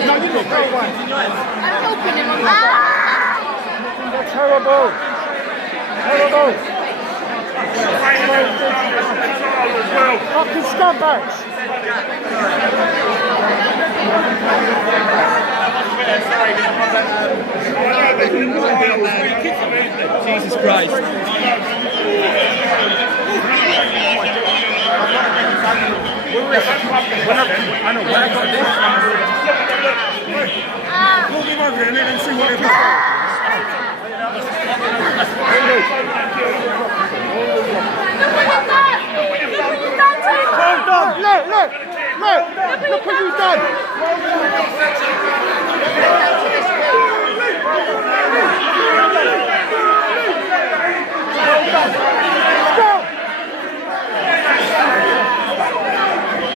I'm opening him. Ah! Terrible. Terrible. Fucking scumbags. Jesus Christ. Pull him over and let him see what they've got. Look what you've done.